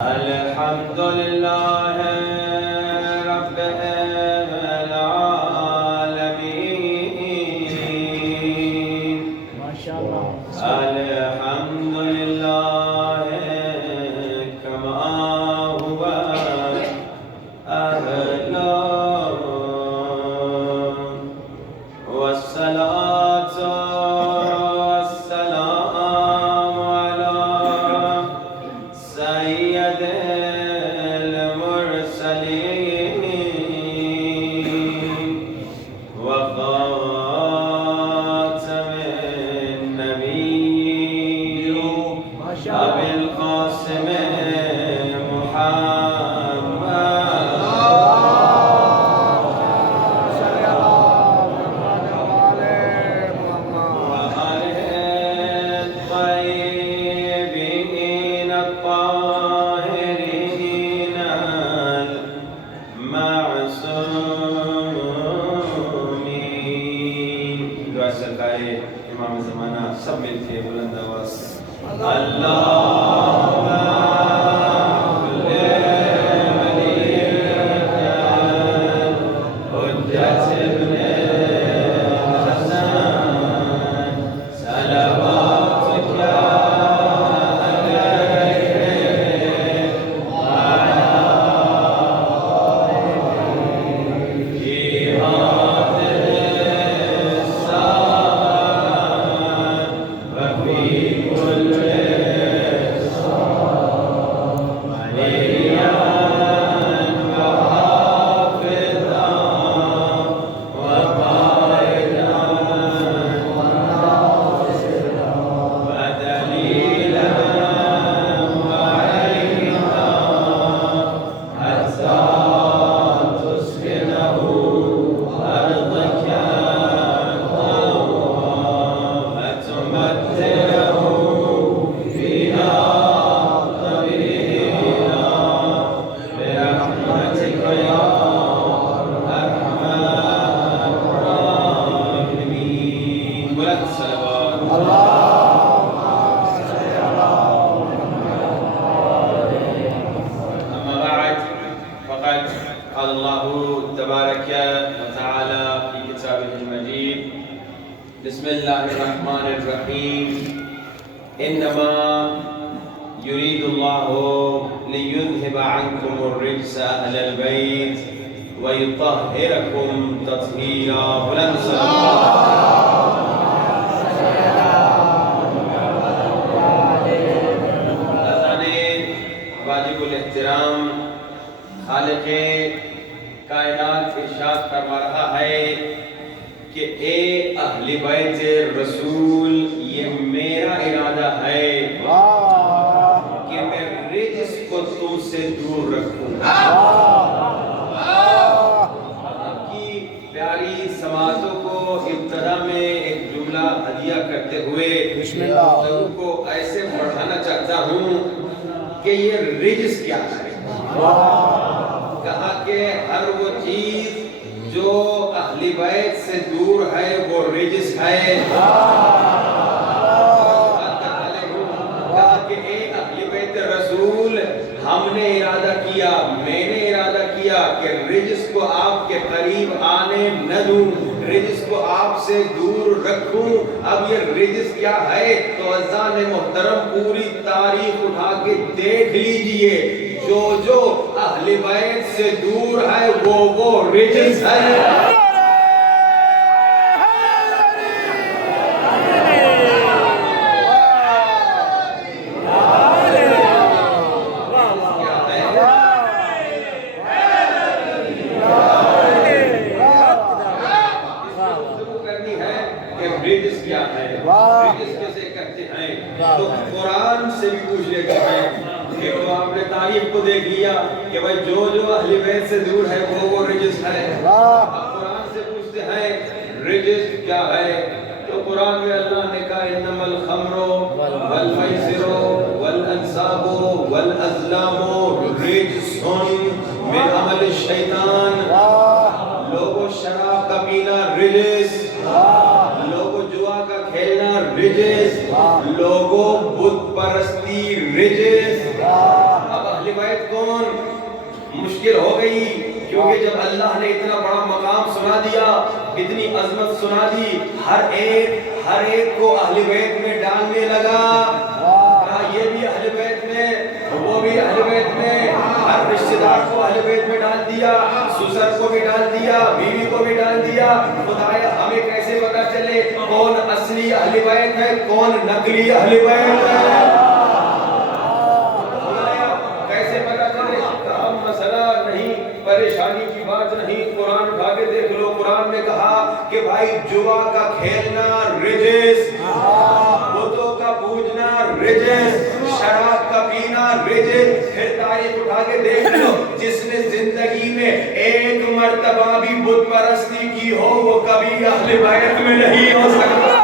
الحمد لله رب العالمين ما شاء الله. الحمد لله كما هو أهلا والصلاة والسلام على سيد المرسلين وخاتم النبيين ما شاء الله. أبي القاسم الطيبين الطاهرين المعصومين. دعا سرکائے امام زمانہ سب ملتے ہیں بلند آواز اللہم حجت ابن حسن صلواتک قال الله تبارك وتعالى في كتابه المجيد بسم الله الرحمن الرحيم إنما يريد الله ليذهب عنكم الرجس أهل البيت ويطهركم تطهيرا. بلند واجب الاحترام خالق کائنات ارشاد فرما رہا ہے کہ اے اہل بیت رسول یہ میرا ارادہ ہے کہ میں رجس کو تم سے دور رکھوں. آپ کی پیاری سماعتوں کو ابتدا میں ایک جملہ ہدیہ کرتے ہوئے گفتگو کو ایسے بڑھانا چاہتا ہوں کہ یہ رجس کیا ہے. کہا کہ ہر وہ چیز جو اہل بیت سے دور ہے وہ رجس ہے. کہا کہ اے اہل بیت رسول ہم نے ارادہ کیا میں نے ارادہ کیا کہ رجس کو آپ کے قریب آنے نہ دوں رجس کو آپ سے دور رکھوں. اب یہ رجس کیا ہے تو عزیزان محترم پوری تاریخ اٹھا کے دیکھ لیجئے جو جو اہل بیت سے دور ہے وہ رجس ہے. رجس کیا ہے رجس کیسے کرتے ہیں تو قرآن سے بھی پوچھ لیتے ہیں. ایک تو آپ نے تاریخ کو دیکھ لیا کہ بھائی جو جو اہل بیت سے دور ہے وہ رجس ہے. اب قرآن سے پوچھتے ہیں رجس کیا ہے تو قرآن میں اللہ نے کہا انما الخمر والمیسر والانصاب والازلام رجس من عمل الشیطان. لوگوں شراب کا پینا رجس لوگوں جوا کا کھیلنا رجس لوگوں بت پرستی رجس. اب اہل کون مشکل ہو گئی، کیونکہ جب اللہ نے اتنا بڑا مقام سنا دیا، اتنی عظمت سنا دی، ہر ایک کو اہل بیت میں ڈالنے لگا، یہ بھی اہل بیت میں، وہ بھی اہل بیت میں، ہر رشتہ دار کو اہل بیت میں ڈال دیا، سسر کو بھی ڈال دیا، بیوی کو بھی ڈال دیا۔ خدایا ہمیں کیسے پتا چلے کون اصلی اہل بیت ہے، کون نقلی اہل بیت ہے؟ خدایا کیسے پتا چلے؟ کام مسئلہ نہیں، پریشانی کی بات نہیں، قرآن اٹھا کے دیکھ لو، قرآن میں کہا کہ بھائی جوا کا کھیلنا رجس، بتوں کا پوجنا رجس، شراب کا پینا رجس۔ پھر تاریخ اٹھا کے دیکھ لو، جس نے زندگی میں ایک مرتبہ بھی بت پرستی کی ہو وہ کبھی اہل بیت میں نہیں ہو سکتا۔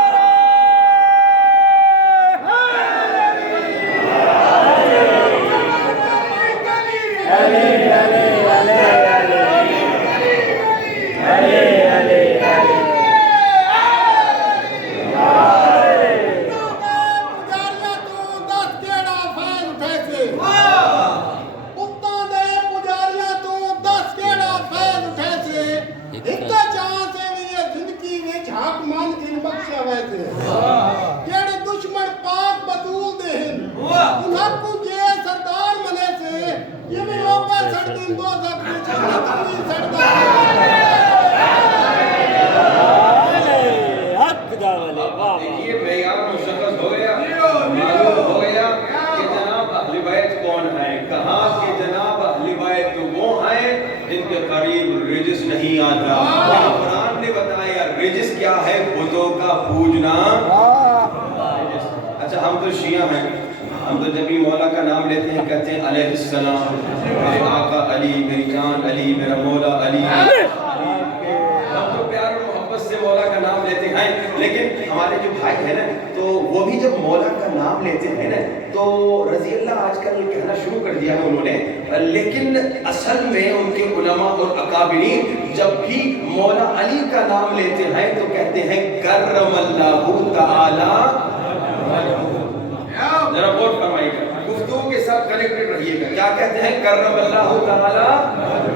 ہم تو شیعہ ہیں، ہم تو جب بھی مولا کا نام لیتے ہیں کہتے ہیں علیہ السلام، میرے آقا علی، میری جان علی، میرا مولا علی۔ ہم تو پیار اور محبت سے مولا کا نام لیتے ہیں، لیکن ہمارے جو بھائی ہیں نا تو وہ بھی جب مولا کا نام لیتے ہیں نا تو رضی اللہ آج کل کہنا شروع کر دیا ہے انہوں نے، لیکن اصل میں ان کے علماء اور اکابرین جب بھی مولا علی کا نام لیتے ہیں تو کہتے ہیں کرم اللہ تعالی۔ ذرا غور فرمائیے گا، گفتگو کے ساتھ کنیکٹڈ رہیے گا، کیا کہتے ہیں کرم اللہ تعالی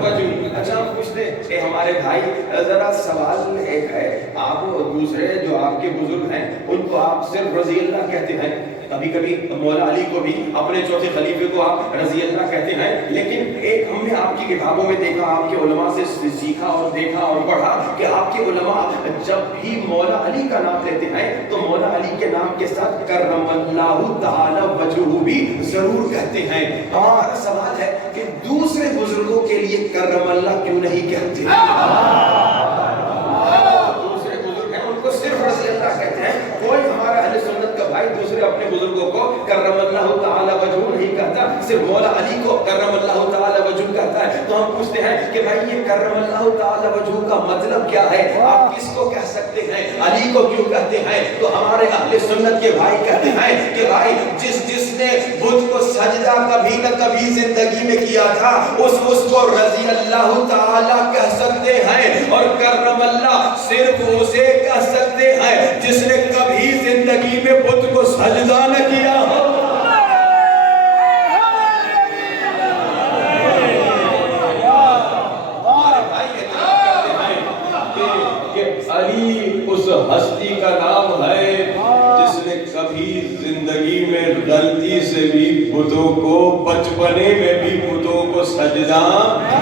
وجہ۔ اچھا ہم پوچھتے ہیں ہمارے بھائی، ذرا سوال ایک ہے، آپ دوسرے جو آپ کے بزرگ ہیں ان کو آپ صرف رضی اللہ کہتے ہیں، کبھی کبھی مولا علی کو بھی اپنے چوتھے خلیفے کو آپ رضی اللہ کہتے ہیں، لیکن ایک ہم نے آپ کی کتابوں میں دیکھا، آپ کے علماء سے سیکھا اور دیکھا اور پڑھا کہ آپ کے علماء جب بھی مولا علی کا نام لیتے ہیں تو مولا علی کے نام کے ساتھ کرم اللہ تعالی وجہہ بھی ضرور کہتے ہیں۔ ہمارا سوال ہے کہ دوسرے بزرگوں کے لیے کرم اللہ کیوں نہیں کہتے؟ دوسرے بزرگ ہیں ان کو صرف رضی اللہ کہتے ہیں، کوئی ہمارا اہل سنت کا بھائی دوسرے اپنے بزرگوں کو کرم اللہ تعالی وجہہ نہیں کہتا، صرف مولا علی کو کرم اللہ تعالی وجہہ کہتا ہے۔ تو ہم پوچھتے ہیں کہ بھائی یہ کرم اللہ تعالی وجہہ کا مطلب کیا ہے؟ آپ کس کو کہہ سکتے ہیں؟ علی کو کیوں کہتے ہیں؟ تو ہمارے اہل سنت کے بھائی کہتے ہیں کہ بھائی جس نے بت کو سجدہ کبھی نہ کبھی زندگی میں کیا تھا اس کو رضی اللہ تعالی کہہ سکتے ہیں، اور کرم اللہ صرف اسے کہہ سکتے ہیں جس نے کبھی زندگی میں بت کو سجدہ نہ کیا ہو۔ علی اس ہستی کا نام ہے جس نے کبھی زندگی میں غلطی سے بھی بتوں کو، بچپنے میں بھی بتوں کو سجدہ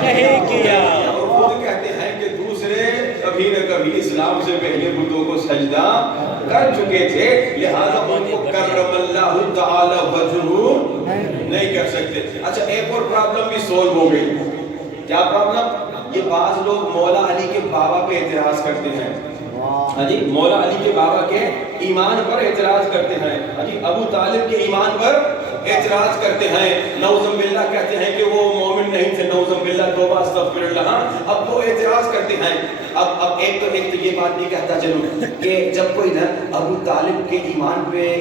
نہیں کیا، اور خود کہتے ہیں کہ دوسرے کبھی نہ کبھی اسلام سے پہلے بتوں کو سجدہ کر چکے تھے، لہذا ان کو کرم اللہ تعالی وجہہ نہیں کر سکتے۔ اچھا ایک اور پرابلم بھی سولو ہو گئی، کیا پرابلم؟ یہ بعض لوگ مولا علی کے بابا پہ اعتراض کرتے ہیں، ہاں جی، مولا علی کے بابا کے ایمان پر اعتراض کرتے ہیں، ہاں جی، ابو طالب کے ایمان پر اعتراض کرتے ہیں، نعوذ باللہ کہتے ہیں کہ وہ مومن نہیں تھے، نعوذ باللہ، توبہ استغفر اللہ، اب وہ اعتراض کرتے ہیں۔ اب ایک تو یہ بات نہیں کہتا چلو کہ جب کوئی نا ابو طالب کے ایمان پہ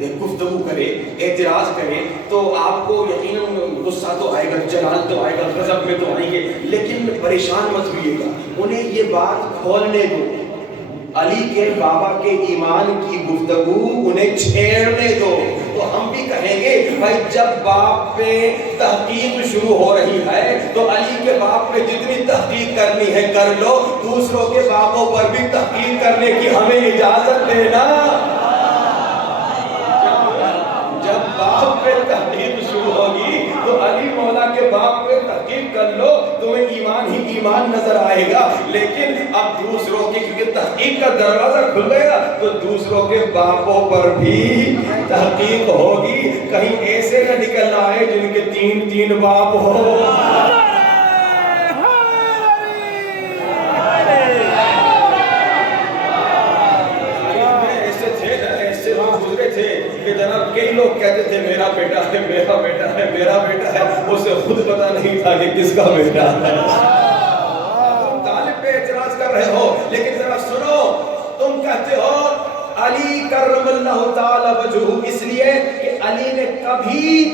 گفتگو کرے، اعتراض کرے تو آپ کو یقیناً غصہ تو آئے گا، جلال تو آئے گا، غضب میں تو آئیں گے، لیکن پریشان مت ہوئیے گا، انہیں یہ بات کھولنے دو، علی کے بابا کے ایمان کی گفتگو انہیں چھیڑنے دو، تو ہم بھی کہیں گے بھائی جب باپ پہ تحقیق شروع ہو رہی ہے تو علی کے باپ پہ جتنی تحقیق کرنی ہے کر لو، دوسروں کے باپوں پر بھی تحقیق کرنے کی ہمیں اجازت دینا۔ جب باپ پہ تحقیق شروع ہوگی تو علی مولا کے باپ پہ تحقیق کر لو، تمہیں ایمان ہی ایمان نظر آئے گا۔ لیکن اب دوسروں کی کیونکہ تحقیق کا دروازہ کھل گیا تو دوسروں کے باپوں پر بھی تحقیق ہوگی، کہیں ایسے نہ نکل آئے جن کے تین تین باپ ہو۔ کہ جناب کئی لوگ کہتے تھے میرا بیٹا ہے میرا بیٹا ہے میرا بیٹا ہے، اسے خود پتا نہیں تھا کہ کس کا بیٹا ہے۔ تم طالب پہ اعتراض کر رہے ہو، لیکن ذرا سنو، تم کہتے ہو علی کرم اللہ تعالی وجہہ اس لیے کہ علی نے کبھی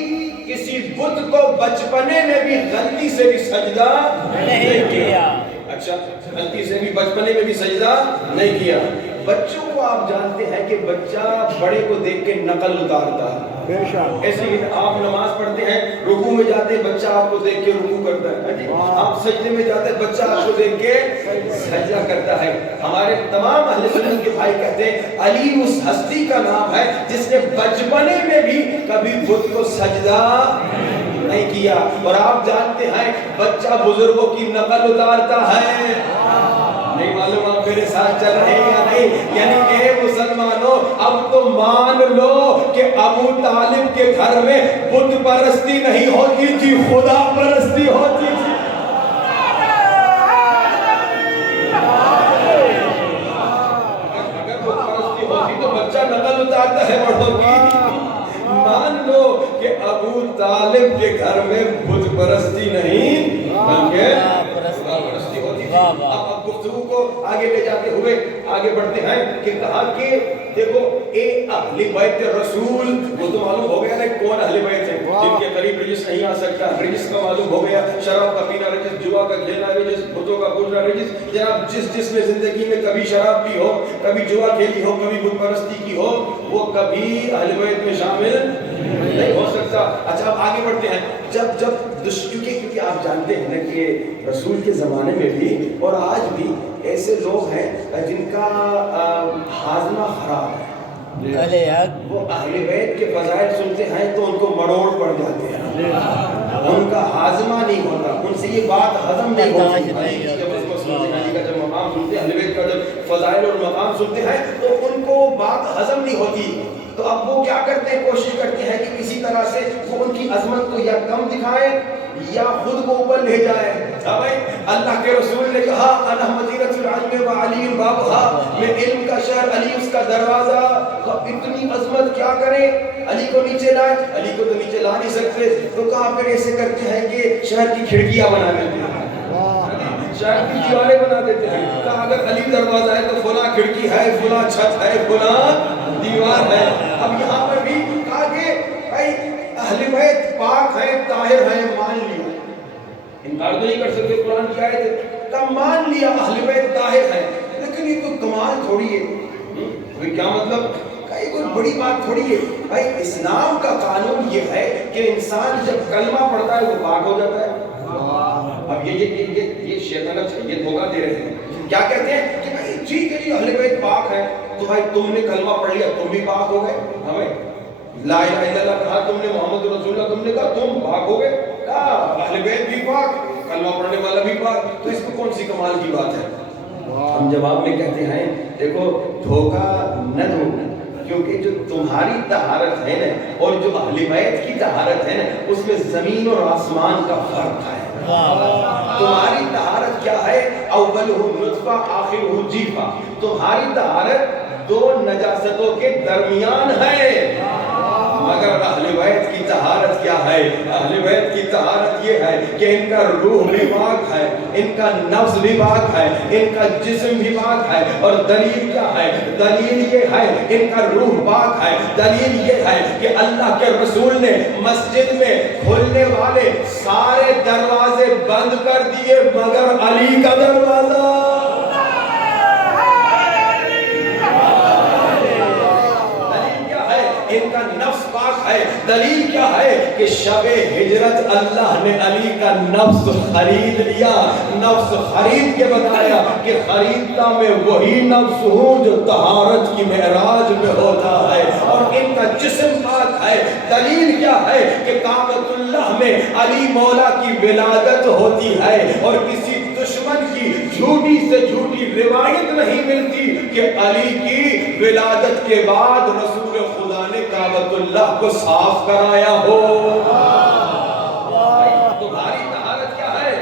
کسی بت کو بچپنے میں بھی غلطی سے بھی سجدہ نہیں کیا۔ اچھا، غلطی سے بھی بچپنے میں بھی سجدہ نہیں کیا۔ بچوں کو آپ جانتے ہیں کہ بچہ بڑے کو دیکھ کے نقل اتارتا ہے، ایسے ہی آپ نماز پڑھتے ہیں، رکوع میں جاتے ہیں بچہ آپ کو دیکھ کے رکوع کرتا ہے، آپ سجدے میں جاتے ہیں بچہ آپ کو دیکھ کے سجدہ کرتا ہے۔ ہمارے تمام اہل سنت کے بھائی کہتے ہیں علی اس ہستی کا نام ہے جس نے بچپنے میں بھی کبھی بت کو سجدہ نہیں کیا۔ اور آپ جانتے ہیں بچہ بزرگوں کی نقل اتارتا ہے۔ نہیں معلوم آپ میرے ساتھ چل رہے ہیں یا نہیں؟ یعنی کہ مسلمانوں اب تو مان لو کہ ابو طالب کے گھر میں بت پرستی نہیں ہوتی تھی، خدا پرستی ہوتی تھی۔ اگر بت پرستی ہوتی تو بچہ نقل اتارتا ہے بڑوں کی۔ مان لو کہ ابو طالب کے گھر میں بت پرستی نہیں بلکہ خدا پرستی ہوتی تھی۔ اب گفتگو کو آگے لے جاتے ہوئے آگے بڑھتے ہیں کہ کہا کہ دیکھو اے اہل بیت رسول، وہ تو معلوم ہو گیا نا کون اہل بیت ہے، جن کے قریب رجس نہیں آ سکتا، رجس کا معلوم ہو گیا، شراب کا پینا رجس، جوا کا کھیلنا رجس، بتوں کا پوجنا رجس۔ جناب جس نے زندگی میں کبھی شراب پی ہو، کبھی جوا کھیلی ہو، کبھی بت پرستی کی ہو، وہ کبھی اہل بیت میں شامل نہیں ہو سکتا۔ اچھا اب آگے بڑھتے ہیں، جب کیونکہ آپ جانتے ہیں نا کہ رسول کے زمانے میں بھی اور آج بھی ایسے لوگ ہیں جن کا ہاضمہ خراب ہے، وہ اہل بیت کے فضائل سنتے ہیں تو ان کو مروڑ پڑ جاتے ہیں، ان کا ہاضمہ نہیں ہوتا، ان سے یہ بات ہضم نہیں ہوتی۔ جب مقام سنتے ہیں، اہل بیت کا جب فضائل اور مقام سنتے ہیں تو ان کو بات ہضم نہیں ہوتی، تو اب وہ کیا کرتے ہیں، کوشش کرتے ہیں کہ کسی طرح سے وہ ان کی عظمت کو یا کم دکھائیں یا خود کو اوپر لے جائیں۔ بھائی اللہ کے رسول نے کہا انا مدینۃ العلم وعلی بابها، میں علم کا شہر، علی اس کا دروازہ۔ تو اتنی عظمت کیا کریں، علی کو نیچے لائیں، علی کو تو نیچے لا نہیں سکتے، تو کہا پھر ایسے کرتے ہیں کہ شہر کی کھڑکیاں بنا دیتے ہیں، شہر کی دیواریں بنا دیتے ہیں۔ کہا اگر علی دروازہ ہے تو فلاں کھڑکی ہے، فلاں چھت ہے، فلاں دیوار ہے۔ اب یہاں پر بھی کہا کہ بھائی اہل بیت پاک ہیں، طاہر ہیں، مان لیا، انکار تو نہیں کر سکتے، قرآن کی آیت ہے، کہا مان لیا اہل بیت طاہر ہیں، لیکن یہ کوئی کمال تھوڑی ہے، کوئی کیا مطلب، کہا یہ کوئی بڑی بات تھوڑی ہے۔ بھائی اسلام کا قانون یہ ہے کہ انسان جب کلمہ پڑھتا ہے وہ پاک ہو جاتا ہے۔ اب یہ شیطنت ہے، یہ دھوکہ دے رہے ہیں، کیا کہتے ہیں کہ بھائی ٹھیک ہے جی اہل بیت پاک ہے، تو بھائی تم نے کلمہ پڑھ لیا تم بھی پاک ہو گئے، ہمیں لا الہ الا اللہ کہا تم نے، محمد رسول اللہ تم نے کہا تم پاک ہو گئے، کہا اہل بیت بھی پاک، کلمہ پڑھنے والا بھی پاک، تو اس میں کون سی کمال کی بات ہے؟ ہم جواب میں کہتے ہیں دیکھو دھوکہ نہ دو، کیونکہ جو تمہاری طہارت ہے نا اور جو اہل بیت کی طہارت ہے نا اس میں زمین اور آسمان کا فرق ہے۔ تمہاری طہارت کیا ہے، اولہ نطفہ آخرہ جیفہ، تمہاری طہارت دو نجاستوں کے درمیان ہے، مگر اہل بیت کی طہارت کیا ہے، اہل بیت کی طہارت یہ ہے کہ ان کا روح بھی پاک ہے، ان کا نفس بھی پاک ہے، ان کا جسم بھی پاک ہے، اور دلیل کیا ہے، دلیل یہ ہے ان کا روح پاک ہے، دلیل یہ ہے کہ اللہ کے رسول نے مسجد میں کھلنے والے سارے دروازے بند کر دیے مگر علی کا دروازہ۔ ان کا نفس پاک ہے؟ دلیل کیا ہے کہ شب ہجرت اللہ نے علی کا نفس خرید لیا، نفس خرید کے بتایا کہ خریدتا میں وہی نفس ہوں جو طہارت کی معراج میں ہوتا ہے اور ان کا جسم پاک ہے۔ دلیل کیا ہے کہ کعبۃ اللہ میں علی مولا کی ولادت ہوتی ہے اور کسی دشمن کی جھوٹی سے جھوٹی روایت نہیں ملتی کہ علی کی ولادت کے بعد رسول خدا نے کعبۃ اللہ کو صاف کرایا ہو۔ تمہاری طہارت کیا ہے؟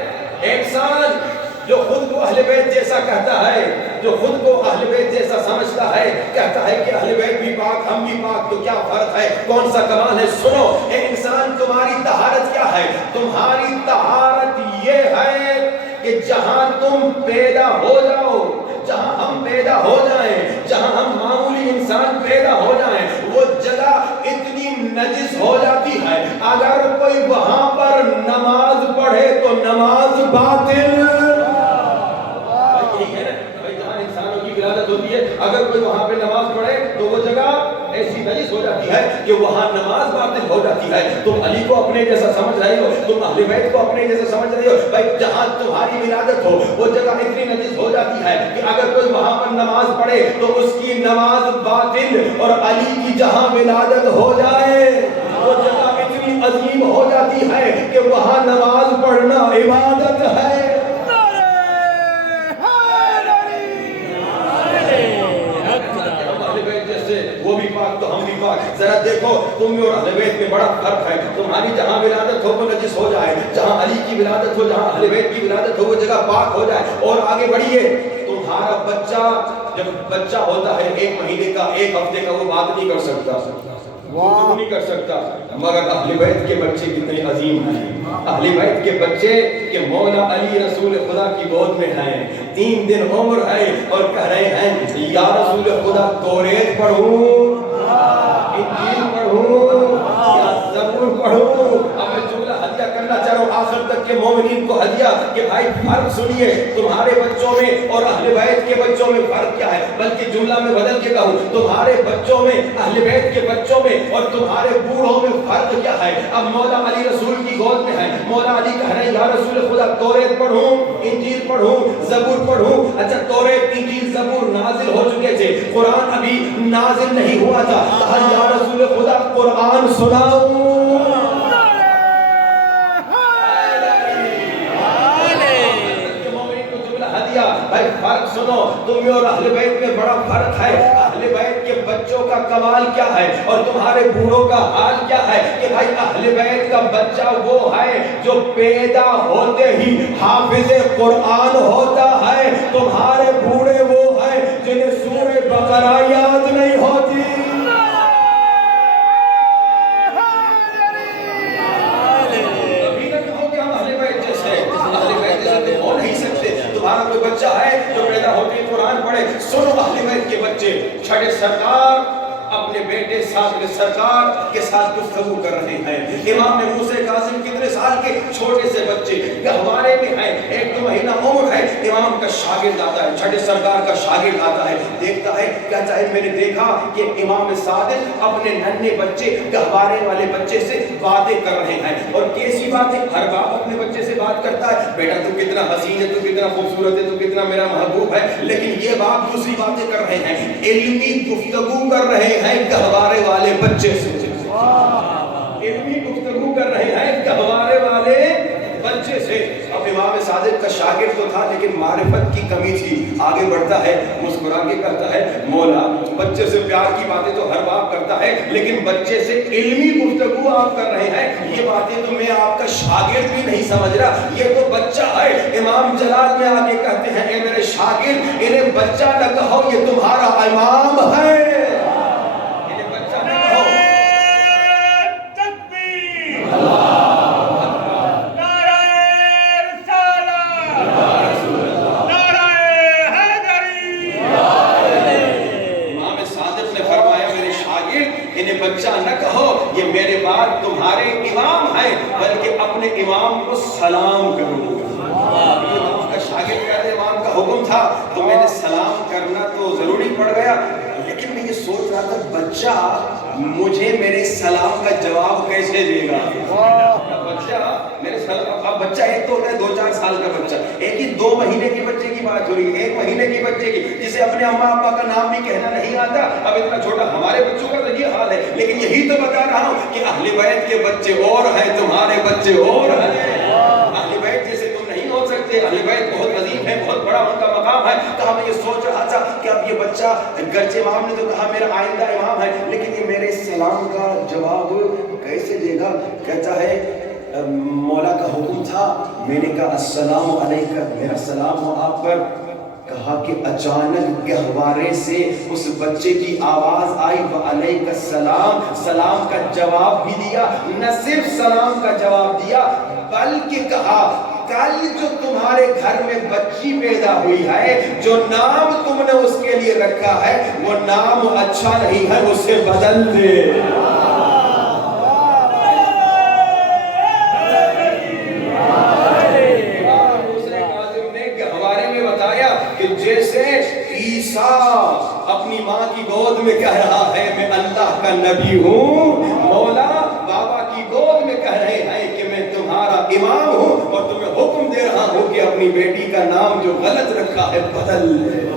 انسان جو خود کو اہل بیت جیسا کہتا ہے، جو خود کو اہل بیت جیسا سمجھتا ہے، کہتا ہے کہ اہل بیت بھی پاک ہم بھی پاک، تو کیا فرق ہے؟ کون سا کمال ہے؟ سنو اے انسان، تمہاری طہارت کیا ہے؟ تمہاری طہارت یہ ہے کہ جہاں تم پیدا ہو جاؤ، جہاں ہم پیدا ہو جائیں، جہاں ہم معمولی انسان پیدا ہو جائیں، وہ جگہ اتنی نجس ہو جاتی ہے اگر کوئی وہاں پر نماز پڑھے تو نماز باطل۔ ہوتی ہے اگر کوئی وہاں پہ نماز پڑھے تو وہ جگہ ایسی نجس ہو جاتی ہے کہ وہاں نماز باطل ہو جاتی ہے۔ تم علی کو اپنے جیسا سمجھ رہے ہو، تم اہل بیت کو اپنے جیسا سمجھ رہے ہو، بھائی جہاں تمہاری ولادت ہو وہ جگہ اتنی نجس ہو جاتی ہے کہ اگر کوئی وہاں پر نماز پڑھے تو اس کی نماز باطل، اور علی کی جہاں ولادت ہو جائے وہ جگہ اتنی عظیم ہو جاتی ہے کہ وہاں نماز پڑھنا عبادت ہے۔ وہ بھی پاک تو ہم بھی پاک۔ ذرا دیکھو تم میں اور اہل بیت میں بڑا فرق ہے۔ تمہاری جہاں ولادت ہو وہ نجس ہو جائے، جہاں علی کی ولادت ہو، جہاں اہل بیت کی ولادت ہو وہ جگہ پاک ہو جائے۔ اور آگے بڑھیے، تمہارا بچہ جب بچہ ہوتا ہے 1 مہینے کا 1 ہفتے کا، وہ بات نہیں کر سکتا، گفتگو نہیں کر سکتا، مگر اہل بیت کے بچے کتنے عظیم ہیں۔ اہل بیت کے بچے کہ مولا علی رسول خدا کی گود میں ہیں، 3 دن عمر ہے اور کہہ رہے ہیں یا رسول خدا توریت پڑھوں، انجیل پڑھوں یا زبور پڑھوں۔ اب میں جملہ ہدیہ کرنا چاہ رہا ہوں آخر تک کے مومنین کو ہدیہ کہ بھائی فرق سنیے، تمہارے بچوں میں اور اہل بیت کے بچوں میں فرق کیا ہے، بلکہ جملہ میں بدل کے کہوں تمہارے بچوں میں، اہل بیت کے بچوں میں اور تمہارے بوڑھوں میں فرق کیا ہے۔ اب مولا علی رسول کی گود میں ہے، مولا علی کہہ رہے ہیں یا رسول خدا توریت پڑھوں، انجیل پڑھوں، زبور پڑھوں۔ اچھا توریت، انجیل، زبور نازل ہو چکے تھے، قرآن ابھی نازل نہیں ہوا تھا، یا رسول خدا قرآن سناؤں۔ بھائی فرق سنو، تم اور اہل بیت میں بڑا فرق ہے۔ اہل بیت کے بچوں کا کمال کیا ہے اور تمہارے بوڑھوں کا حال کیا ہے کہ بھائی اہل بیت کا بچہ وہ ہے جو پیدا ہوتے ہی حافظ قرآن ہوتا ہے، تمہارے بوڑھے وہ ہیں جنہیں سورہ بقرہ یاد نہیں ہوتی۔ تمہارا کوئی بچہ ہے جو پیدا ہوتے ہی قرآن پڑھے؟ سنو اہل بیت کے بچے، چھٹے سرکار اپنے بیٹے صادق سرکار کے ساتھ گفتگو کر رہے ہیں۔ امام موسیٰ کاظم کتنے سال کے چھوٹے سے بچے گہوارے میں ہیں، 1-2 مہینہ عمر ہے، امام کا شاگرد آتا ہے، چھٹے سرکار کا شاگرد آتا ہے، دیکھتا ہے کہتا ہے میں نے دیکھا کہ امام صادق اپنے ننھے بچے گہوارے والے بچے سے باتیں کر رہے ہیں۔ اور کیسی باتیں؟ ہر باپ اپنے بچے سے بات کرتا ہے، بیٹا تو کتنا حسین ہے، تو کتنا خوبصورت ہے، تو کتنا میرا محبوب ہے، لیکن یہ باپ دوسری باتیں کر رہے ہیں، علمی گفتگو کر رہے ہیں گہوارے والے بچے سے، علمی گفتگو کر رہے ہیں گہوارے والے بچے سے۔ اب امام صادق کا شاگرد تو تھا لیکن معرفت کی کمی تھی، آگے بڑھتا ہے، مسکرا کے کہتا ہے مولا بچے سے پیار کی باتیں تو ہر باپ کرتا ہے لیکن بچے سے علمی گفتگو آپ کر رہے ہیں، یہ باتیں تو میں آپ کا شاگرد بھی نہیں سمجھ رہا، یہ تو بچہ ہے۔ امام جلال میں آگے کہتے ہیں اے میرے شاگرد انہیں بچہ نہ کہو، یہ تمہارا امام ہے۔ بچہ نہ کہو، یہ میرے بعد تمہارے امام ہیں، بلکہ اپنے امام کو سلام کرو۔ امام کا شاگرد کہتے امام کا حکم تھا تو میں نے سلام کرنا تو ضروری پڑ گیا، لیکن میں یہ سوچ رہا تھا بچہ مجھے میرے سلام کا جواب کیسے دے گا؟ بچہ میرے سلام، اب بچہ ایک تو ہوتا ہے 2-4 سال کا بچہ، ایک ہی 2 مہینے کے بچے کی بات ہو رہی ہے، 1 مہینے کے بچے کی جسے اپنے اماں ابا کا نام بھی کہنا نہیں آتا، اب اتنا چھوٹا ہمارے بچوں کا تو یہ حال ہے. لیکن یہی تو بتا رہا ہوں کہ اہل بیت کے بچے اور ہیں، تمہارے بچے اور ہیں. اہل بیت جیسے تم نہیں ہو سکتے، اہل بیت بہت عظیم ہے، بہت بڑا ان کا مقام ہے. کہا میں یہ سوچ رہا تھا کہ اب یہ بچہ گرچہ امام نے تو کہا میرا آئندہ امام ہے، لیکن یہ میرے سلام کا جواب کیسے دے گا؟ کہتا ہے مولا کا حکم تھا، میں نے کہا السلام علیکم، میرا سلام ہو آپ پر. کہا کہ اچانک گہوارے سے اس بچے کی آواز آئی وعلیک السلام. سلام کا جواب بھی دیا، نہ صرف سلام کا جواب دیا بلکہ کہا کل جو تمہارے گھر میں بچی پیدا ہوئی ہے، جو نام تم نے اس کے لیے رکھا ہے وہ نام اچھا نہیں ہے، اسے بدل دے. جیسے عیسیٰ اپنی ماں کی گود میں کہہ رہا ہے میں اللہ کا نبی ہوں، مولا بابا کی گود میں کہہ رہے ہیں کہ میں تمہارا امام ہوں، اور تمہیں حکم دے رہا ہوں کہ اپنی بیٹی کا نام جو غلط رکھا ہے بدل لے.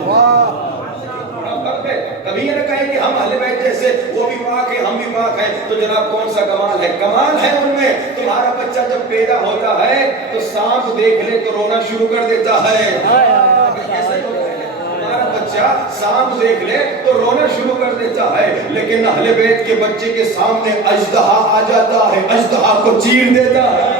کبھی یہ نہ کہیں کہ ہم اہل بیت جیسے وہ بھی پاک ہے ہم بھی پاک ہیں، تو جناب کون سا کمال ہے؟ کمال ہے ان میں. تمہارا بچہ جب پیدا ہوتا ہے تو سانپ دیکھ لے تو رونا شروع کر دیتا ہے. تمہارا بچہ سانپ دیکھ لے تو رونا شروع کر دیتا ہے، لیکن اہل بیت کے بچے کے سامنے اژدہا آ جاتا ہے، اژدہا کو چیر دیتا ہے.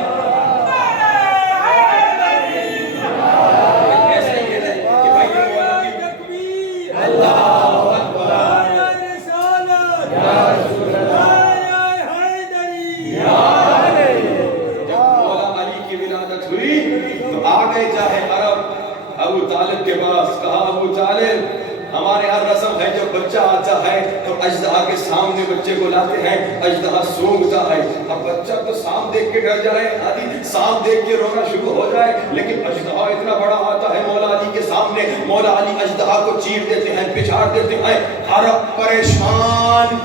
ابو طالب کے پاس کہا ابو طالب ہمارے یہاں رسم ہے جب بچہ آتا ہے تو اژدہا کے سامنے بچے کو لاتے ہیں، اژدہا سونگتا ہے. اب بچہ تو سانپ دیکھ کے ڈر جائے، آدھی سانپ دیکھ کے رونا شروع ہو جائے، لیکن اژدہا اتنا بڑا آتا ہے مولا علی کے سامنے، مولا علی اژدہا کو چیر دیتے ہیں، پچھاڑ دیتے ہیں. عرب پریشان.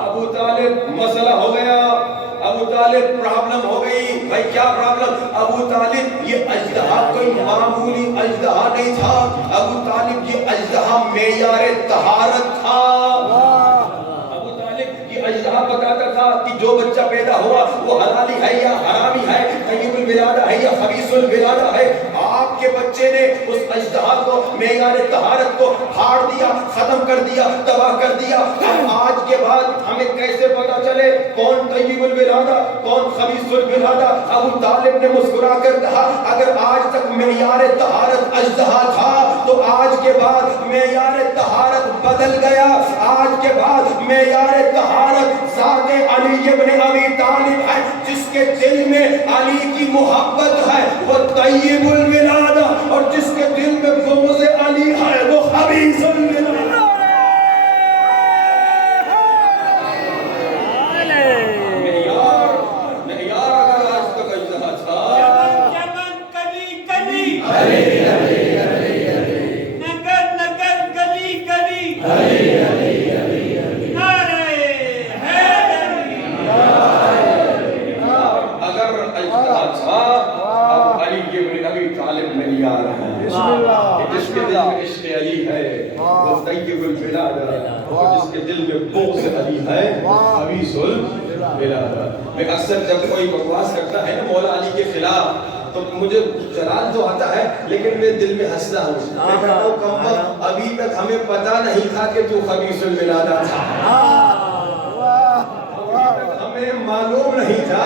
ابو طالب مسئلہ ہو گیا، ابو طالب پرابلم ہو گئی. بھائی کیا پرابلم؟ ابو طالب یہ اژدہا کوئی معمولی اژدہا نہیں تھا، ابو طالب یہ اژدہا معیار طہارت تھا. ابو طالب یہ اژدہا بتاتا تھا کہ جو بچہ پیدا ہوا وہ حلالی ہے یا حرامی ہے، طیب الولادہ ہے یا خبیث الولادہ ہے. آپ کے بچے نے اس اژدہا کو، معیار طہارت کو پھاڑ دیا، ختم کر دیا، تباہ کر دیا. اب آج کے بعد ہمیں کیسے پتا چلے کون طیب الولادہ کون خبیث الولادہ؟ ابو طالب نے مسکرا کر کہا اگر آج تک معیار طہارت اژدہا تھا تو آج کے بعد معیار طہارت بدل گیا. آج کے بعد معیار طہارت ذات علی ابن ابی طالب ہے. جس کے دل میں علی کی محبت ہے وہ طیب الولادہ، اور جس کے دل میں بغض علی ہے وہ خبیث الولادہ. جس کے دل میں عشق علی ہے وہ طیب الولادہ، جس کے دل میں بغض علی ہے خبیث الولادہ. میں اکثر جب کوئی بکواس کرتا ہے نا مولا علی کے خلاف تو مجھے جلال تو آتا ہے لیکن میں دل میں ہنستا ہوں. میں کہتا ہوں کم ابھی تک ہمیں پتا نہیں تھا کہ تو خبیث الولادہ تھا، ہمیں معلوم نہیں تھا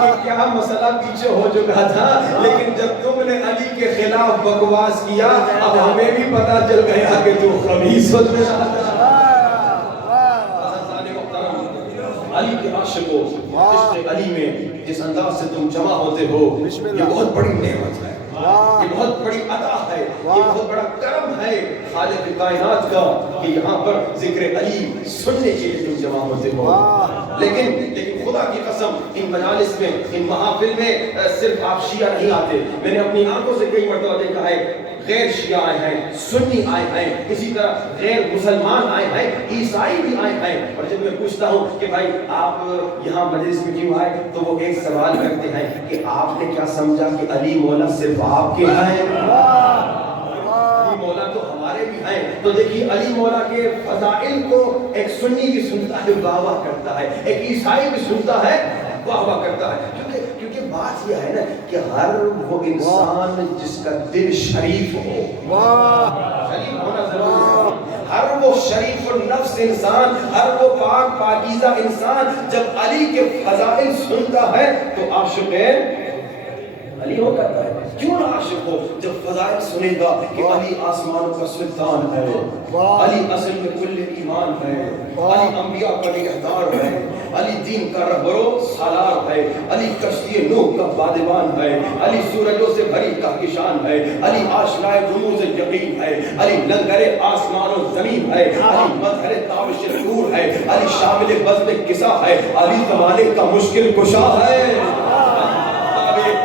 کہ کیا مسئلہ پیچھے ہو چکا تھا، لیکن جب تم نے علی کے خلاف بکواس کیا اب ہمیں بھی پتا چل گیا کہ تو خبیث الولادہ. علی کے عاشقوں، عشق علی میں جس انداز سے تم جمع ہوتے ہو یہ بہت بڑی نعمت ہے، یہ بہت بڑی عطا ہے، یہ بہت بڑا کرم ہے خالق کائنات کا کہ یہاں پر ذکر علی سننے کے لیے تم جمع ہوتے ہو. لیکن خدا کی قسم ان مجالس میں ان محافل میں صرف آپ شیعہ نہیں آتے. میں نے اپنی آنکھوں سے کئی مرتبہ دیکھا ہے غیر شیعہ آئے ہیں, سنی آئے ہیں, اسی طرح غیر مسلمان آئے ہیں, عیسائی بھی آئے ہیں. اور جب میں پوچھتا ہوں کہ بھائی آپ یہاں مجلس میں کیوں آئے, تو وہ ایک سوال کرتے ہیں کہ آپ نے کیا سمجھا کہ علی مولا صرف آپ کے ہیں؟ علی مولا تو ہمارے بھی ہیں. تو دیکھیے علی مولا کے فضائل کو ایک سنی بھی سنتا ہے, واہ واہ کرتا ہے, ایک عیسائی بھی سنتا ہے, واہ واہ کرتا ہے. کیونکہ بات یہ ہے نا کہ ہر وہ انسان جس کا دل شریف ہو, شریف ہونا ضروری ہے, ہر وہ شریف النفس انسان, ہر وہ پاک پاکیزہ انسان جب علی کے فضائل سنتا ہے تو عاشق علی ہو جاتا ہے. کیوں نہ عاشق ہو جب فضائل سنے گا کہ علی آسمانوں کا سلطان ہے, علی اصل میں کل ایمان ہے, علی انبیاء کا نگہدار ہے, علی دین کا رہبرو سالار ہے, علی کشتی نوح کا بادبان ہے, علی سورجوں سے بھری کہکشان ہے, علی آشنائے رموز یقین ہے, علی لنگر آسمان و زمین ہے, علی مظہر تابش نور ہے, علی شامل بزم کسا ہے, علی زمانے کا مشکل کشا ہے,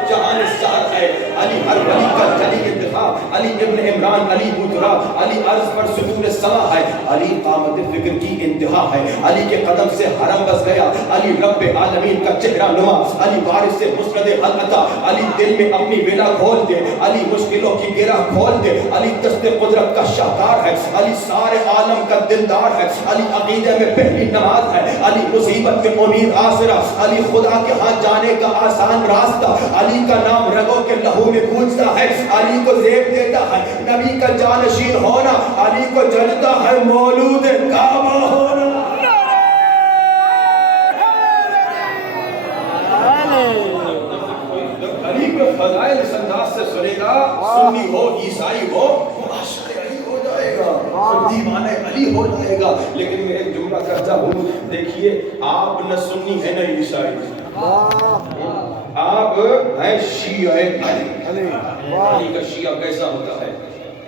جہان سہر ہے, علی ہر ولی کا جلی انتخاب, علی ابن عمران, علی بودرا, علی عرض پر سکون سما ہے, علی قامت فکر کی انتہا ہے, علی کے قدم سے حرم بس گیا, علی رب عالمین کا چہرہ نما, علی وارث سے مسند العطا, علی دل میں اپنی ولا کھول دے, علی مشکلوں کی گرہ کھول دے, علی دست قدرت کا شاہکار ہے, علی سارے عالم کا دلدار ہے, علی عقیدے میں پہلی نماز ہے, علی مصیبت میں امید آسرا, علی خدا کے ہاں جانے کا آسان راستہ, علی کا نام رگوں کے لہو میں گونجتا ہے, علی کو زیب دیتا ہے نبی کا جانشین ہونا, علی کو جلتا ہے مولود کعبہ ہونا. علی کے فضائل اس انداز سے سنے گا, سنی ہو عیسائی ہو, وہ عاشق علی ہو جائے گا, دیوانہ علی ہو جائے گا. لیکن میں ایک جملہ کرتا ہوں, دیکھیے آپ نہ سنی ہے نہ عیسائی, آپ ہیں شیعہ علی. علی کا شیعہ کیسا ہوتا ہے؟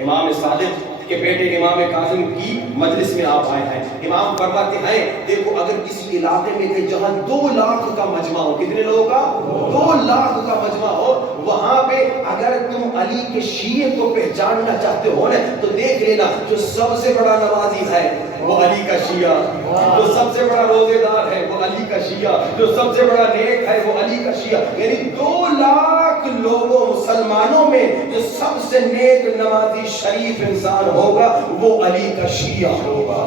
امام صادق کے بیٹے امام کاظم کی مجلس میں آپ آئے ہیں. امام فرماتے ہیں دیکھو اگر کسی علاقے میں کہ جہاں 2 لاکھ کا مجمع ہو, کتنے لوگوں کا؟ 2 لاکھ کا مجمع ہو, وہاں پہ اگر تم علی کے شیعہ کو پہچاننا چاہتے ہو نا تو دیکھ لینا جو سب سے بڑا نمازی ہے وہ علی کا شیعہ, جو سب سے بڑا روزے دار ہے وہ علی کا شیعہ, جو سب سے بڑا نیک ہے وہ علی کا شیعہ. یعنی 2 لاکھ لوگوں مسلمانوں میں جو سب سے نیک نمازی شریف انسان ہوگا وہ علی کا شیعہ ہوگا.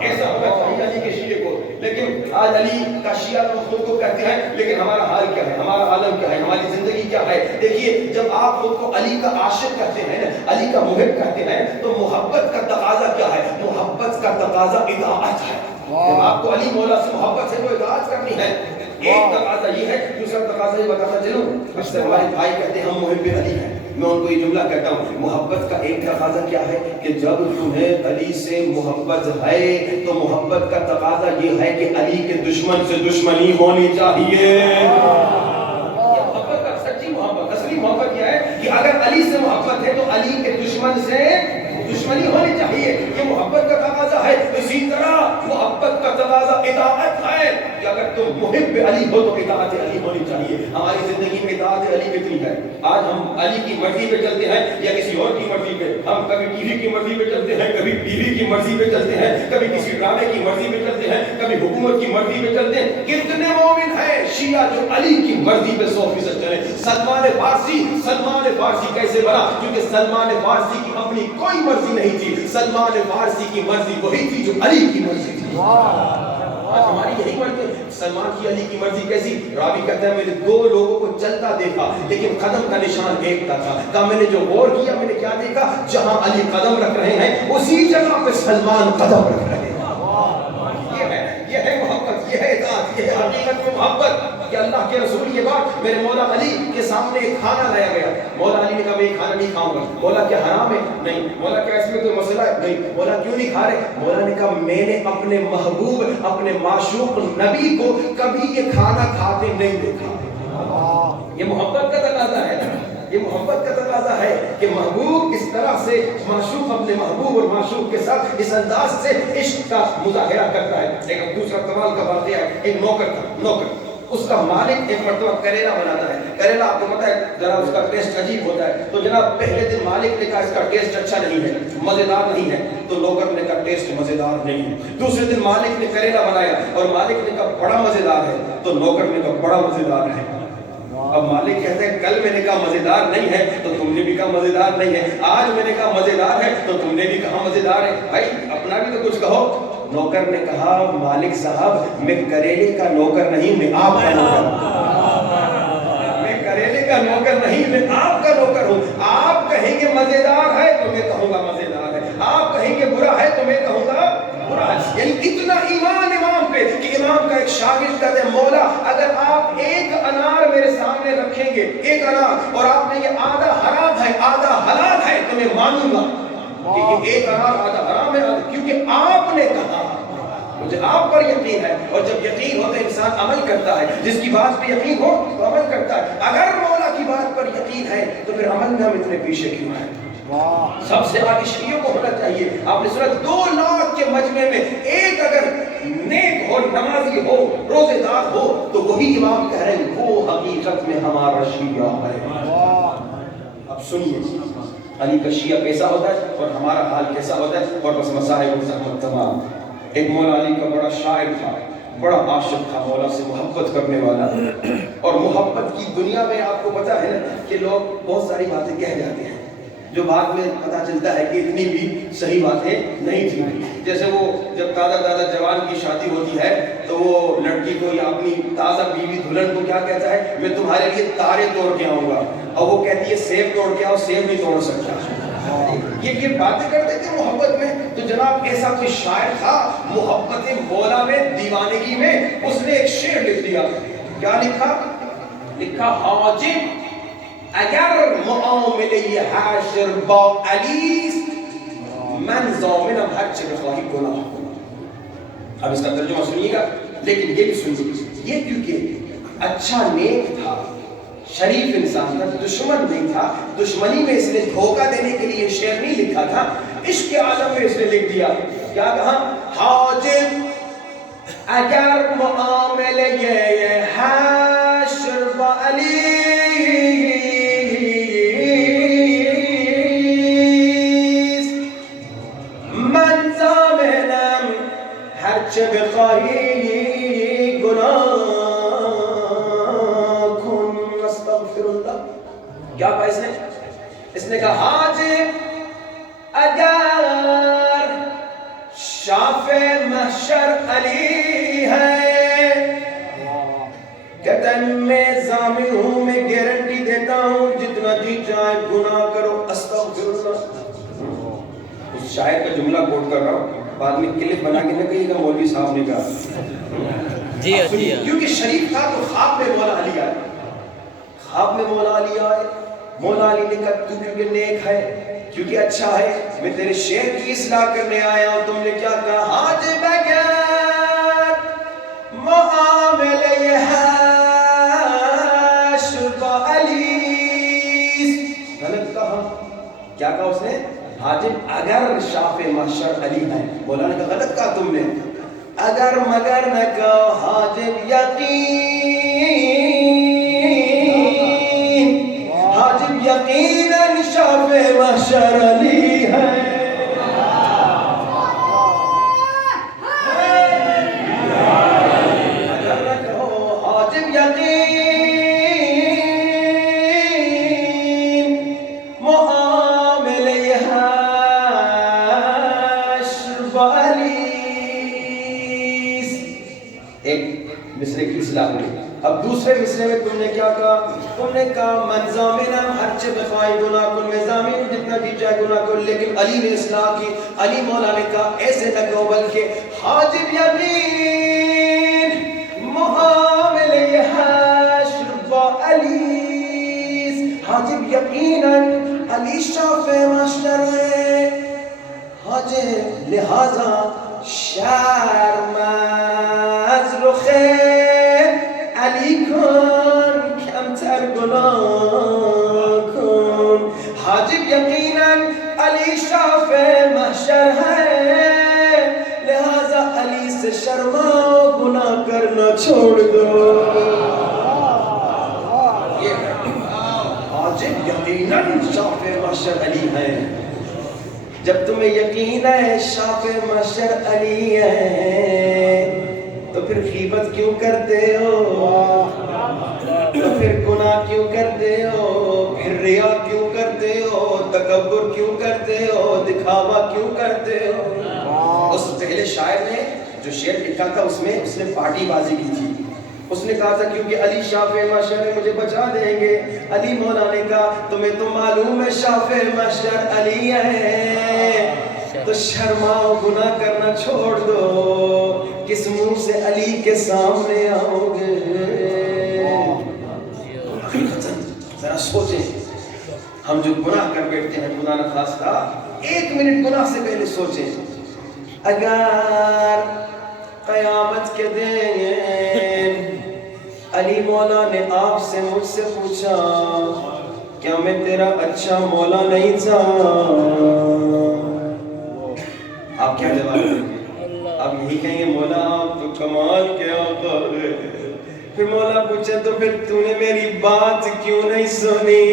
ایسا ہونا چاہیے علی کے شیعہ کو. لیکن آج علی کا شیعہ تو خود کو کہتے ہیں, لیکن ہمارا حال کیا ہے, ہمارا عالم کیا ہے, ہماری زندگی کیا ہے؟ دیکھیے جب آپ خود کو علی کا عاشق کہتے ہیں نا, علی کا محب کہتے ہیں, تو محبت کا تقاضا کیا ہے؟ محبت کا تقاضا اطاعت ہے. جب آپ کو علی مولا سے محبت ہے تو اطاعت کرنی ہے. ایک تقاضا یہ ہے, دوسرا تقاضا یہ بتاتا چلوں, اس سے ہمارے بھائی کہتے ہیں ہم محب علی ہیں, میں ان کو یہ جملہ کہتا ہوں, محبت کا ایک تقاضا کیا ہے کہ جب تمہیں علی سے محبت ہے تو محبت کا تقاضا یہ ہے کہ علی کے دشمن سے دشمنی ہونی چاہیے. محبت کا سچی محبت, اصلی محبت یہ ہے کہ اگر علی سے محبت ہے تو علی کے دشمن سے دشمنی ہونی چاہیے. یہ محبت کا تقاضا ہے. اسی طرح محبت کا تقاضا اطاعت ہے کہ اگر تم محب علی ہو تو اطاعت علی ہونی چاہیے. ہماری زندگی میں اطاعت علی کتنی ہے؟ آج ہم علی کی مرضی پہ چلتے ہیں یا کسی اور کی مرضی پہ؟ ہم کبھی ٹی وی کی مرضی پہ چلتے ہیں, کبھی بیوی کی مرضی پہ چلتے ہیں, کبھی کسی ڈرامے کی مرضی پہ چلتے ہیں, کبھی حکومت کی مرضی پہ چلتے ہیں. کتنے مومن ہیں شیعہ جو علی کی مرضی پہ 100% چلے؟ سلمان فارسی کیسے بنا؟ کیونکہ سلمان فارسی کی اپنی کوئی مرضی نہیں تھی, سلمان فارسی کی مرضی وہی تھی جو علی کی مرضی تھی. آج ہماری یہی مرضی. سلمان کی علی کی مرضی کیسی؟ راوی کہتا ہے میں نے 2 لوگوں کو چلتا دیکھا لیکن قدم کا نشان ایک تھا. کہا میں نے جو غور کیا میں نے کیا دیکھا, جہاں علی قدم رکھ رہے ہیں اسی جگہ پہ سلمان قدم رکھ رہے ہیں. یہ ہے محبت, یہ ہے اطاعت, یہ ہے حقیقت میں محبت. کہ اللہ کے رسول کے بعد میرے مولا علی کے سامنے ایک کھانا لایا گیا. مولا علی نے کہا میں یہ کھانا نہیں کھاؤں گا. مولا کیا حرام ہے؟ نہیں. مولا کیا اس میں کوئی مسئلہ ہے؟ نہیں. مولا کیوں نہیں کھا رہے؟ مولا نے کہا میں نے اپنے محبوب, اپنے معشوق نبی کو کبھی یہ کھانا کھاتے نہیں دیکھا. یہ محبت کا تقاضا ہے, یہ محبت کا تقاضا ہے کہ محبوب اس طرح سے معشوق اپنے محبوب اور معشوق کے ساتھ اس انداز سے عشق کا مظاہرہ کرتا ہے. ایک دوسرا کمال کا واقعہ ہے. ایک نوکر تھا, اس کا مالک ایک مرتبہ کریلا بناتا ہے. کریلا آپ کو پتا ہے ذرا اس کا ٹیسٹ عجیب ہوتا ہے. تو جناب پہلے دن مالک نے کہا اس کا ٹیسٹ اچھا نہیں ہے, مزیدار نہیں ہے. تو نوکر نے کہا ٹیسٹ مزیدار نہیں ہے. دوسرے دن مالک نے کریلا بنایا اور مالک نے کہا بڑا مزیدار ہے. تو نوکر نے کہا بڑا مزیدار ہے. اب مالک کہتے ہیں کل میں نے کہا مزیدار نہیں ہے تو تم نے بھی کہا مزیدار نہیں ہے, آج میں نے کہا مزیدار ہے تو تم نے بھی کہا مزیدار ہے. بھائی اپنا بھی تو کچھ کہو. نوکر نے کہا مالک صاحب میں کریلے کا نوکر نہیں, میں آپ کا نوکر ہوں. میں کریلے کا نوکر نہیں, میں آپ کا نوکر ہوں. آپ کہیں گے مزیدار ہے تو میں کہوں گا مزیدار ہے, آپ کہیں گے برا ہے تو میں کہوں گا برا ہے. یعنی اتنا ایمان امام پہ کہ امام کا ایک شاگرد کہتے ہیں مولا اگر آپ ایک انار میرے سامنے رکھیں گے, ایک انار, اور آپ نے یہ آدھا حرام ہے آدھا حلال ہے تو میں مانوں گا کہ یہ ایک انار آدھا حرام ہے, کیونکہ آپ نے کہا. مجھے آپ پر یقین ہے, اور جب یقین ہوتا ہے انسان عمل کرتا ہے. جس کی بات پہ یقین ہو تو عمل کرتا ہے. اگر مولا کی بات پر یقین ہے تو پھر عمل میں ہم اتنے پیچھے کیوں ہیں؟ سب سے آگے شیعوں کو ہونا چاہیے. آپ نے سنا 2 لاکھ کے مجمع میں ایک اگر نیک ہو, نمازی ہو, روزے دار ہو تو وہی امام کہہ رہے ہیں وہ حقیقت میں ہمارا شیعہ ہے. اب سنیے علی کا شیعہ کیسا ہوتا ہے اور ہمارا حال کیسا ہوتا ہے. اور بس مسائل و زحمت تمام. ایک مولا علی کا بڑا شاعر تھا, بڑا عاشق تھا, مولا سے محبت کرنے والا. اور محبت کی دنیا میں آپ کو پتا ہے کہ لوگ بہت ساری باتیں کہہ جاتے ہیں جو بعد میں پتا چلتا ہے کہ اتنی بھی صحیح باتیں نہیں تھیں. جیسے وہ جب دادا جوان کی شادی ہوتی ہے تو وہ لڑکی کو یا اپنی تازہ بیوی دلہن کو کیا کہتا ہے, میں تمہارے لیے تارے توڑ کے آؤں گا. اور وہ کہتی ہے سیب توڑ کے آؤ, سیب نہیں توڑ سکتا. یہ باتیں کرتے تھے محبت میں. تو جناب ایسا کوئی شاعر تھا محبت مولا میں, دیوانگی میں, اس نے ایک شعر لکھ دیا. کیا لکھا حاجب اگر معامله حاشر با علیست من ضامنم ہر چه بخواهی گناه کنم. اب اس کا ترجمہ سنیے گا, لیکن یہ بھی سنیے. یہ کیونکہ اچھا نیک تھا, شریف انسان تھا, دشمن نہیں تھا. دشمنی میں اس نے دھوکہ دینے کے لیے شعر نہیں لکھا تھا, عشق کے عالم میں اس نے لکھ دیا. کیا کہا؟ حاجب اگر معاملہ حاشر با علیست چه بخواهی گناه کن. استغفر اللہ. کیا کہا اس نے کہا حاجب اگر شافع محشر علی ہے, کہتا ہے میں ضامن ہوں, میں گارنٹی دیتا ہوں جتنا جی چاہے گناہ کرو. استغفر اللہ. اس شاعر کا جملہ کوٹ کر رہا ہوں, بعد میں کلپ بنا کے نہ کہیے گا مولوی صاحب نے کہا. جی کیونکہ شریف تھا تو خواب میں مولا علی آئے. خواب میں مولا علی آئے. مولا علی نے کہا تو کیونکہ نیک ہے, کیونککہ اچھا ہے, میں تیرے شہر کی اصلاح کرنے آیا ہوں. تم نے کیا کہا؟ حاجب اگر معاملہ حاشر با علیست. غلط کہا. کیا کہا اس نے؟ حاجب اگر شافع محشر علی ہے. مولانا کا غلط کہا تم نے. اگر مگر نہ کہو حاجب یقین, حاجب یقیناً شافع محشر علی ہے. اگر نہ کہو حاجب یقین مصرے کی اصلاح ہوئی. اب دوسرے مصرے میں تم نے کیا کہا؟ تم نے کہا من ضامنم ہر چه بخواہی گناہ کن, میں ضامن جتنا جی چاہے گناہ کن. لیکن علی نے اصلاح کی. علی مولا نے کہا ایسے نہ کہو بلکہ حاجب یقین معاملہ حاشر با علیست. حاجب یقیناً علی شافع محشر ہے. حاجب لہذا شرم از رخ علی کن, کمتر گناه کن. حاجب یقیناً علی شافع محشر ہے، لہذا علی سے شرماؤ، گناہ کرنا چھوڑ دو۔ واجب یقیناً شافع محشر علی ہے۔ جب تمہیں یقین ہے شافع محشر علی ہے تو پھر غیبت کیوں کرتے ہو؟ تو پھر گناہ کیوں کرتے ہو؟ پھر ریا کیوں کرتے ہو؟ تکبر کیوں کرتے ہو؟ دکھاوا کیوں کرتے ہو؟ اس پہلے شاعر نے جو شعر لکھا تھا اس نے پارٹی بازی کی تھی۔ اس نے کہا تھا کیونکہ علی شافع محشر مجھے بچا دیں گے۔ علی مولا نے کہا تمہیں تو معلوم ہے شافع محشر علی ہے، تو شرماؤ، گناہ کرنا چھوڑ دو، کس منہ سے علی کے سامنے آؤ گے؟ ذرا سوچیں، ہم جو گناہ کر بیٹھتے ہیں خدا نہ خواستہ، ایک منٹ گناہ سے پہلے سوچیں، اگر قیامت کے دن علی مولا نے آپ سے مجھ سے پوچھا کیا میں تیرا اچھا مولا نہیں تھا، آپ کیا جواب دیں گے؟ آپ یہی کہیں گے مولا آپ تو کمال کے آقا ہے۔ پھر مولا پوچھے تو پھر تو نے میری بات کیوں نہیں سنی؟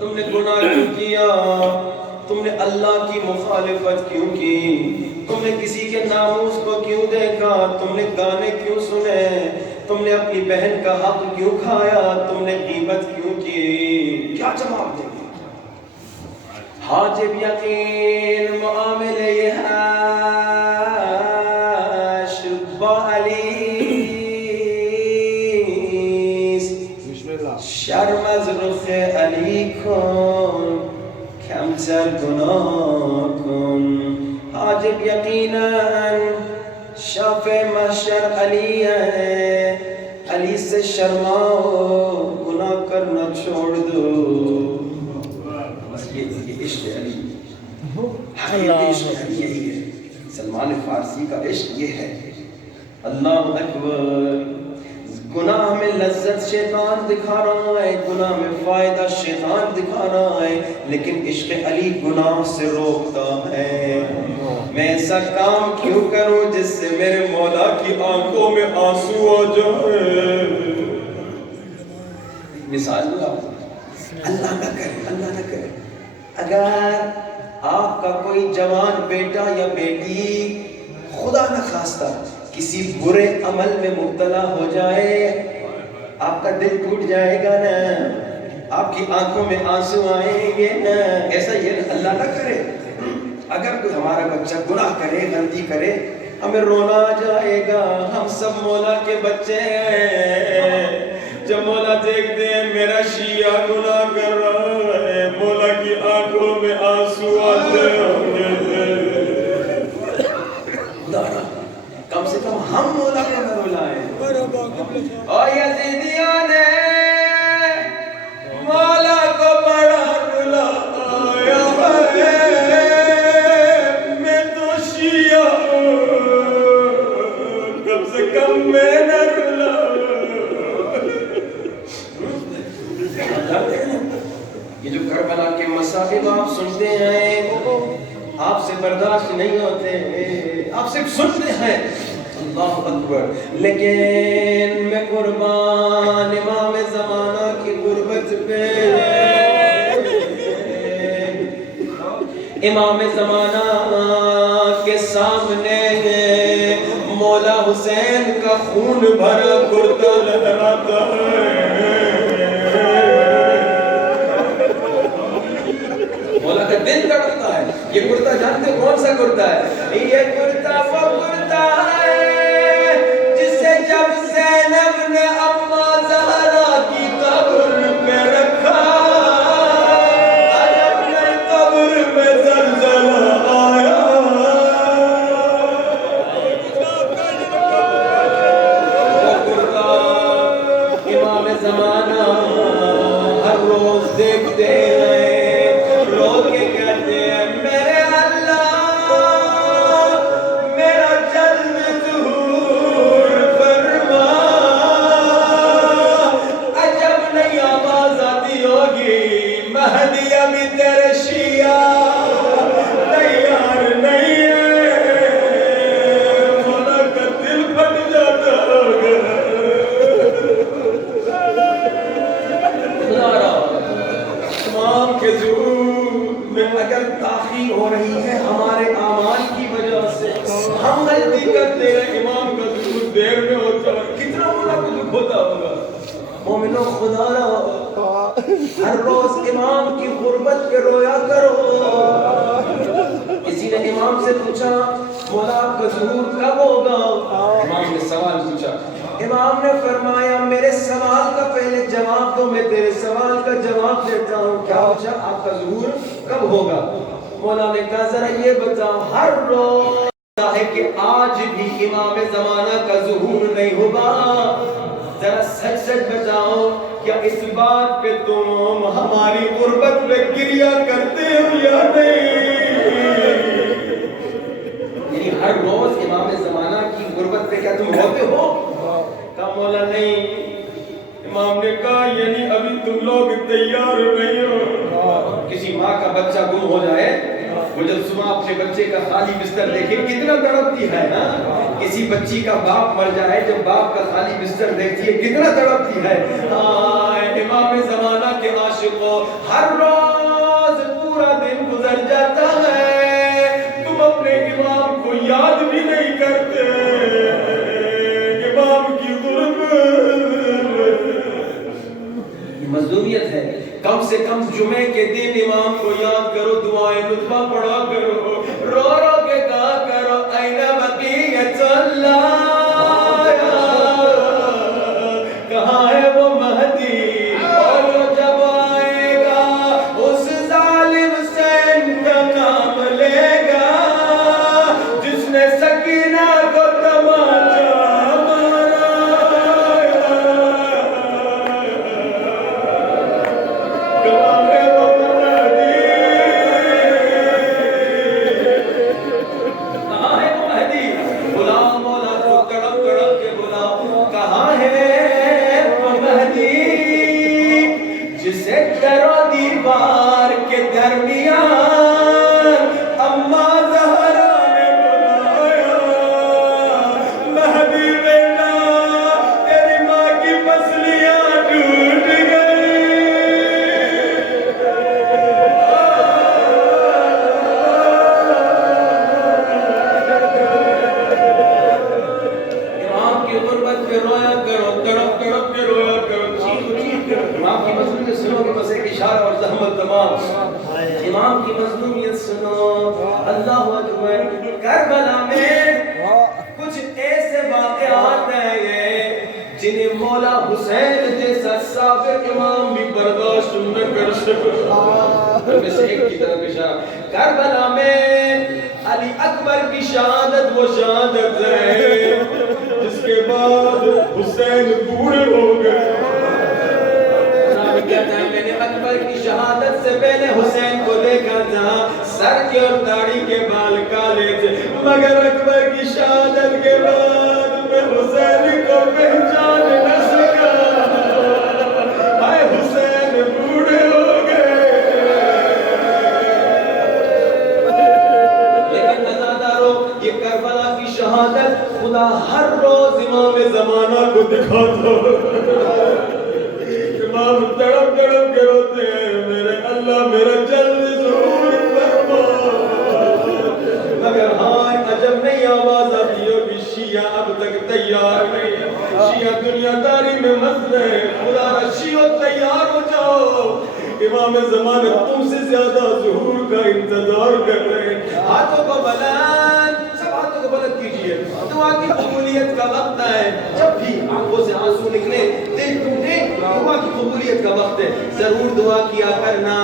تم نے گناہ کیوں کیا؟ تم نے اللہ کی مخالفت کیوں کی؟ تم نے کسی کے ناموس کو کیوں دیکھا؟ تم نے گانے کیوں سنے؟ تم نے اپنی بہن کا حق کیوں کھایا؟ تم نے غیبت کیوں کی؟ کیا جواب دیں گے؟ حاجب یقین معاملے یہ ہے با علی، شرم از رخ علی کن، کمتر گناه کن. حاجب یقیناً شافع محشر علی ہے، علی سے شرماؤ، گناہ کرنا چھوڑ دو. بس یہ عشق علی، حقیقی عشق علی یہی ہے. سلمان فارسی کا عشق یہ ہے. اللہ اکبر. گناہ میں لذت شیطان دکھا رہا ہے، گناہ میں فائدہ شیطان دکھا رہا ہے، لیکن عشق علی گناہ سے روکتا ہے. میں ایسا کام کیوں کروں جس سے میرے مولا کی آنکھوں میں آنسو آ جائے. مثال دوں آپ کو، اللہ نہ کرے، اللہ نہ کرے، اگر آپ کا کوئی جوان بیٹا یا بیٹی خدا نہ خواستہ کسی برے عمل میں مبتلا ہو جائے، آپ کا دل ٹوٹ جائے گا نا، آپ کی آنکھوں میں آنسو آئیں گے نا. ایسا یہ اللہ نہ کرے. اگر کوئی ہمارا بچہ گناہ کرے، غلطی کرے، ہمیں رونا آ جائے گا. ہم سب مولا کے بچے ہیں. جب مولا دیکھتے ہیں میرا شیعہ گناہ کر رہا ہے، مولا کی آنکھوں میں آنسو آتے ہیں. کم سے کم ہم مولا کو نہ رلائیں. اور یزیدیوں نے مولا کو بڑا رلایا ہے. میں تو شیعہ کم سے کم میں نہ رلایا. یہ جو کربلا کے مصائب آپ سنتے ہیں، آپ سے برداشت نہیں ہوتے، آپ صرف سنتے ہیں. اللہ اکبر. لیکن میں قربان امام زمانہ کی غربت پہ. امام زمانہ کے سامنے مولا حسین کا خون بھرا کرتا لہراتا ہے. مولا کا دل تڑپتا ہے. یہ کرتا جانتے کون سا کرتا ہے؟ یہ کرتا وہ کرتا ہے جسے جب زینب نے اما زہرا کی قبر پہ رکھا، اپنے قبر میں زلزلہ آیا. وہ کرتا امام زمانہ ہر روز دیکھتے ہیں، رو کے کہتے ہیں میرے اللہ میرا جلد ظہور فرما. عجب نہیں آواز آتی ہوگی مہدی تاخیر ہو رہی ہے ہمارے اعمال کی وجہ سے، ہم غلطی کرتے ہیں، امام کا ظہور دیر میں ہوتا ہے، کتنا بڑا دکھ ہوتا ہوگا۔ مومنوں خدا را ہر روز امام کی غربت پہ رویا کرو۔ کسی نے امام سے پوچھا مولا آپ کا ظہور کب ہوگا؟ امام نے سوال پوچھا، امام نے فرمایا میرے سوال کا پہلے جواب دو، میں تیرے سوال کا جواب دیتا ہوں۔ کیا پوچھا؟ آپ کا ظہور کب ہوگا؟ مولا نے کہا ذرا یہ بتاؤ، ہر روز ہے کہ آج بھی امام زمانہ کا ظہور نہیں ہوگا، ذرا سچ سچ بتاؤ کیا اس بات پہ تم ہماری غربت پہ گریہ کرتے ہو یا نہیں؟ یعنی ہر روز امام زمانہ کی غربت پہ کیا تم روتے ہو؟ کہا مولا نہیں۔ امام نے کہا یعنی ابھی تم لوگ تیار نہیں ہو۔ کسی ماں کا بچہ گم ہو جائے، وہ جب صبح اپنے بچے کا خالی بستر دیکھے کتنا تڑپتی ہے نا؟ کسی بچی کا باپ مر جائے جب باپ کا خالی بستر دیکھتی ہے کتنا تڑپتی ہے۔ امام زمانہ کے عاشقوں، ہر روز پورا دن گزر جاتا ہے، تم اپنے امام کو یاد بھی نہیں کرتے۔ امام کی مظلومیت ہے، کم سے کم جمعے کے دن امام کو یاد کرو، دعائیں لطفہ پڑھا کرو، رو رو کے کہا کرو این بقیت اللہ، کہاں ہے وہ مہدی، اور جب آئے گا اس ظالم سے انتقام لے گا، جس نے سکینہ کو تماچا امام کی مظلومیت سنو۔ اللہ اکبر۔ کربلا میں کچھ ایسے واقعات ہیں جنہیں مولا حسین جیسا سابق امام بھی برداشت نہ کر سکا۔ میں سے ایک کی طرف اشارہ، کربلا میں علی اکبر کی شہادت وہ شہادت ہے جس کے بعد حسین بوڑھے ہو گئے۔ کہتا ہے میں نے اکبر کی شہادت سے پہلے حسین کو دیکھا تھا، سر کے اور داڑھی کے بال کالے تھے، مگر اکبر کی شہادت کے بعد میں حسین کو پہچان نہ سکا۔ ہائے حسین بوڑھے ہو گئے۔ لیکن نظادارو، یہ کربلا کی شہادت خدا ہر روز امام زمانہ کو دکھاتا ہے۔ امام تڑپ تڑپ کے روتے ہیں، میرے اللہ میرا جلد ظہور فرما۔ مگر ہاں عجب نہیں آواز آتی ہوگی، شیعہ اب تک تیار نہیں، شیعہ دنیا داری میں مست ہے، خدا را شیعہ تیار ہو جاؤ، امام زمانہ تم سے زیادہ ظہور کا انتظار کر رہے ہیں۔ ہاتھوں کو بلند، سب ہاتھوں کو بلند کیجئے، دعا کی قبولیت کا وقت ہے۔ جب بھی آنکھوں سے آنسو نکلے، دل ٹوٹے، دعا کی قبولیت کا وقت ہے، ضرور دعا کیا کرنا،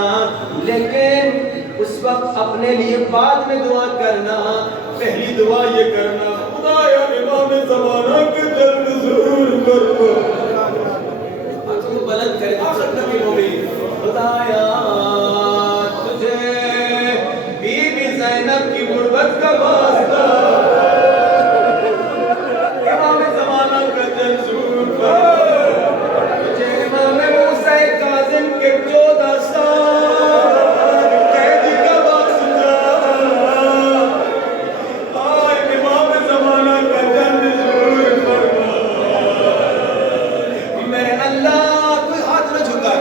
لیکن اس وقت اپنے لیے بعد میں دعا کرنا، پہلی دعا یہ کرنا خدایا امام زمانہ کے جلد ظہور فرما۔ آنکھوں کو بلند کرے، آخر نبی ہوگی، خدایا تجھے بی بی زینب کی غربت کا واسطہ، امام زمانہ کا جلد ظہور فرما، تجھے امام موسیٰ کاظم کے 14 سال قید کا واسطہ، آئے امام زمانہ کا جلد ظہور فرما۔ میرے اللہ، کوئی ہاتھ نہ جھکا،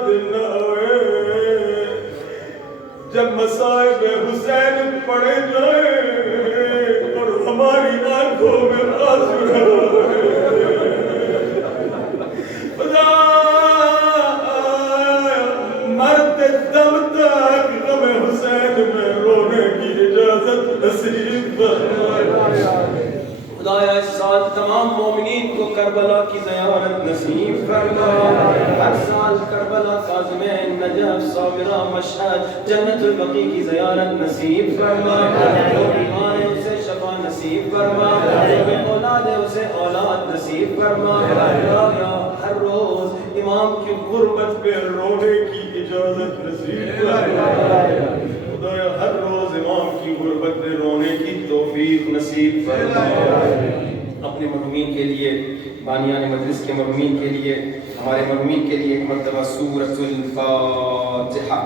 دن آئے جب مصائب حسین پڑے جائیں اور ہماری آنکھوں میں آنسو خدا مرتے دم تک غم حسین میں رونے کی اجازت نصیب فرمائے خدایا اس سال تمام مومنین کو کربلا کی زیارت نصیب فرما ہر سال کربلا کاظمین نجف صابرہ مشہد جنت البقیع کی زیارت نصیب فرما جو بیمار ہے اسے شفا نصیب فرما جو بے اولاد ہے اسے اولاد نصیب فرما خدایا ہر روز امام کی غربت پہ رونے کی اجازت نصیب فرما خدایا ہر روز امام کی غربت پہ رونے کی توفیق نصیب فرما اپنے مرحومین کے لیے بانیان مجلس کے مرحومین کے لیے ہمارے مرحومین کے لیے ایک مرتبہ سورۃ الفاتحہ